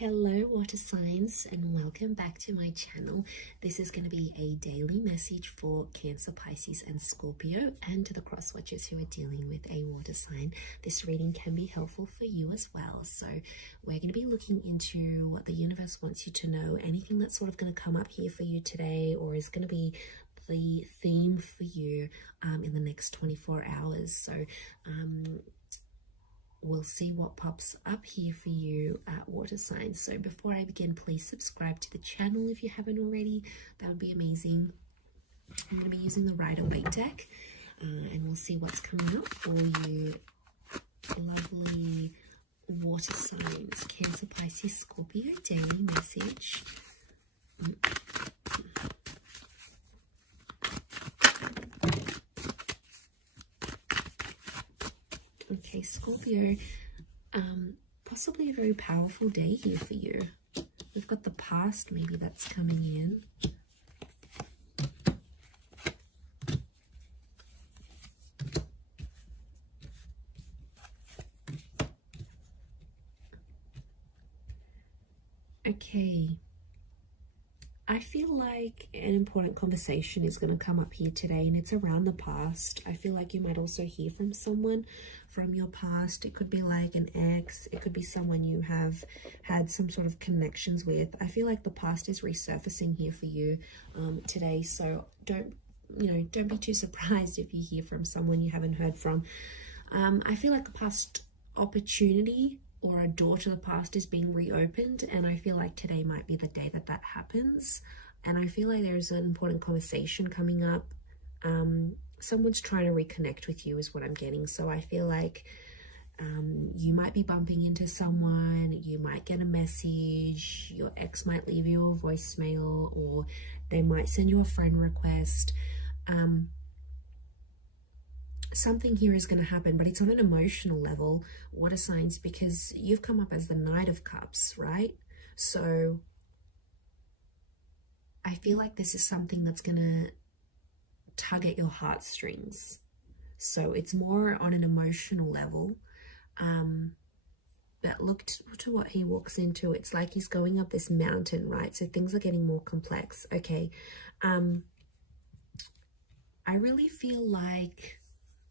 Hello water signs, and welcome back to my channel. This is going to be a daily message for Cancer, Pisces and Scorpio, and to the cross watchers who are dealing with a water sign. This reading can be helpful for you as well. So we're going to be looking into what the universe wants you to know, anything that's sort of going to come up here for you today, or is going to be the theme for you in the next 24 hours. So we'll see what pops up here for you at water signs. So before I begin, please subscribe to the channel if you haven't already. That would be amazing. I'm going to be using the Rider-Waite deck, and we'll see what's coming up for you lovely water signs. Cancer, Pisces, Scorpio, daily message. Okay, Scorpio, possibly a very powerful day here for you. We've got the past maybe that's coming in. Okay. I feel like an important conversation is going to come up here today, and it's around the past. I feel like you might also hear from someone from your past. It could be like an ex. It could be someone you have had some sort of connections with. I feel like the past is resurfacing here for you today. So don't be too surprised if you hear from someone you haven't heard from. I feel like a past opportunity or a door to the past is being reopened, and I feel like today might be the day that that happens. And I feel like there's an important conversation coming up. Someone's trying to reconnect with you is what I'm getting. So I feel like you might be bumping into someone, you might get a message, your ex might leave you a voicemail, or they might send you a friend request. Something here is going to happen, but it's on an emotional level, water signs, because you've come up as the Knight of Cups, right? So I feel like this is something that's going to tug at your heartstrings. So it's more on an emotional level. But look to what he walks into. It's like he's going up this mountain, right? So things are getting more complex. Okay. I really feel like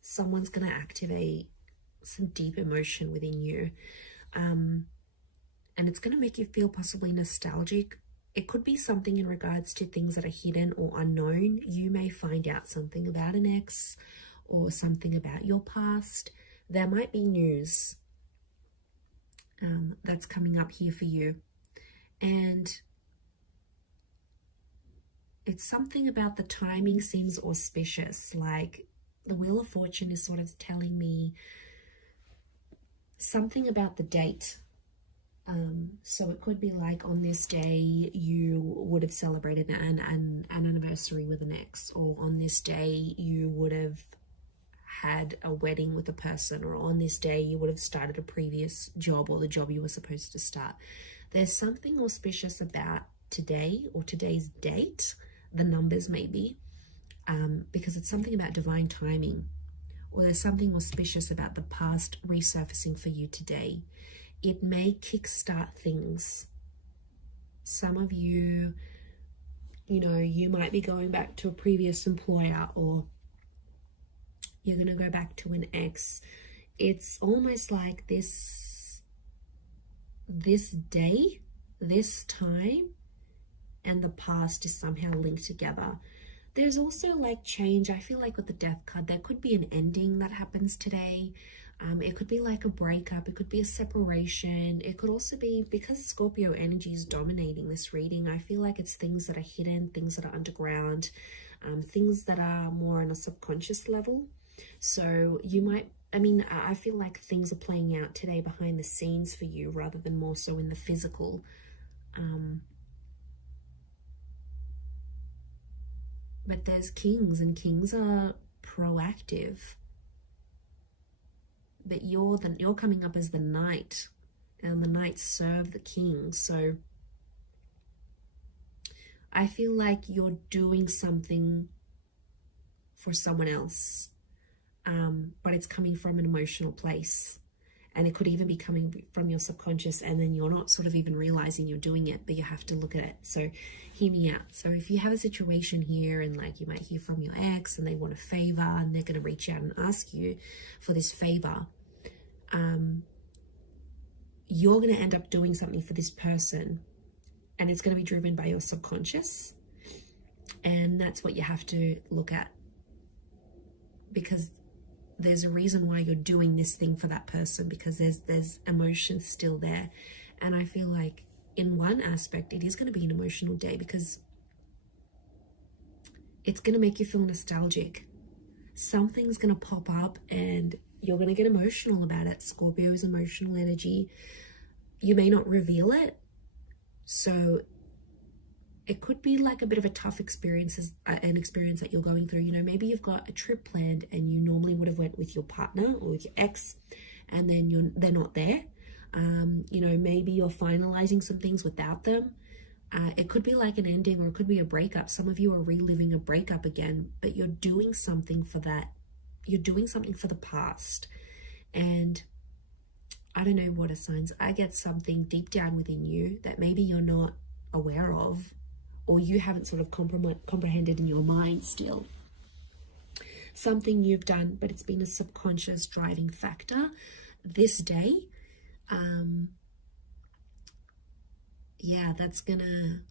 someone's going to activate some deep emotion within you. And it's going to make you feel possibly nostalgic. It could be something in regards to things that are hidden or unknown. You may find out something about an ex or something about your past. There might be news that's coming up here for you. And it's something about the timing seems auspicious. Like the Wheel of Fortune is sort of telling me something about the date. So it could be like on this day you would have celebrated an anniversary with an ex, or on this day you would have had a wedding with a person, or on this day you would have started a previous job or the job you were supposed to start. There's something auspicious about today or today's date, the numbers maybe. Because it's something about divine timing, or there's something auspicious about the past resurfacing for you today. It may kickstart things. Some of you, you might be going back to a previous employer, or you're going to go back to an ex. It's almost like this day, this time, and the past is somehow linked together. There's also like change. I feel like with the Death card, there could be an ending that happens today. It could be like a breakup. It could be a separation. It could also be, because Scorpio energy is dominating this reading, I feel like it's things that are hidden, things that are underground, things that are more on a subconscious level. So you might, I feel like things are playing out today behind the scenes for you rather than more so in the physical. But there's kings, and kings are proactive. But you're coming up as the knight, and the knights serve the king. So I feel like you're doing something for someone else, but it's coming from an emotional place. And it could even be coming from your subconscious, and then you're not sort of even realizing you're doing it, but you have to look at it. So hear me out. So if you have a situation here, and like you might hear from your ex and they want a favor, and they're going to reach out and ask you for this favor, you're going to end up doing something for this person, and it's going to be driven by your subconscious. And that's what you have to look at, because there's a reason why you're doing this thing for that person, because there's emotions still there. And I feel like in one aspect it is going to be an emotional day, because it's going to make you feel nostalgic. Something's going to pop up and you're going to get emotional about it. Scorpio is emotional energy. You may not reveal it, so it could be like a bit of a tough experience, an experience that you're going through. You know, maybe you've got a trip planned and you normally would have went with your partner or with your ex, and then they're not there. You know, maybe you're finalizing some things without them. It could be like an ending, or it could be a breakup. Some of you are reliving a breakup again, but you're doing something for that. You're doing something for the past. And I don't know, water signs, I get something deep down within you that maybe you're not aware of, or you haven't sort of comprehended in your mind still. Something you've done, but it's been a subconscious driving factor this day. Yeah, that's gonna,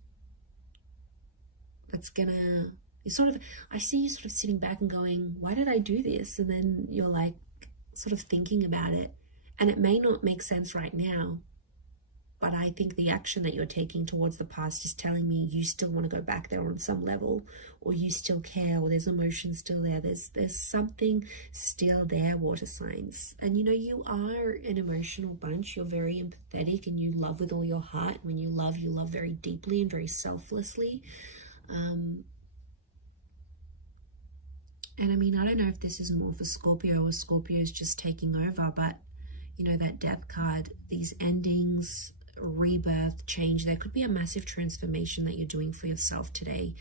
you sort of, I see you sort of sitting back and going, why did I do this? And then you're like sort of thinking about it, and it may not make sense right now, but I think the action that you're taking towards the past is telling me you still want to go back there on some level, or you still care, or there's emotion still there. There's something still there, water signs. And you know, you are an emotional bunch. You're very empathetic and you love with all your heart. When you love very deeply and very selflessly. And I mean, I don't know if this is more for Scorpio, or Scorpio is just taking over, but you know, that death card, these endings, rebirth, change, there could be a massive transformation that you're doing for yourself today,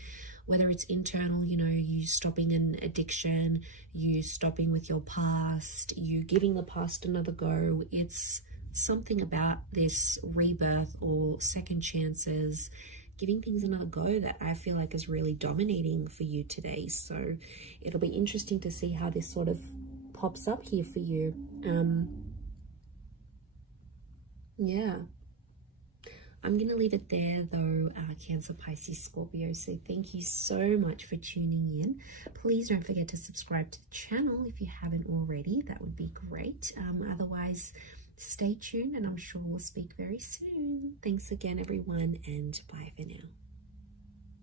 whether it's internal, you know, you stopping an addiction, you stopping with your past, you giving the past another go. It's something about this rebirth or second chances, giving things another go, that I feel like is really dominating for you today. So it'll be interesting to see how this sort of pops up here for you. Yeah, I'm going to leave it there though, Cancer, Pisces, Scorpio. So thank you so much for tuning in. Please don't forget to subscribe to the channel if you haven't already. That would be great. Otherwise, stay tuned, and I'm sure we'll speak very soon. Thanks again, everyone, and bye for now.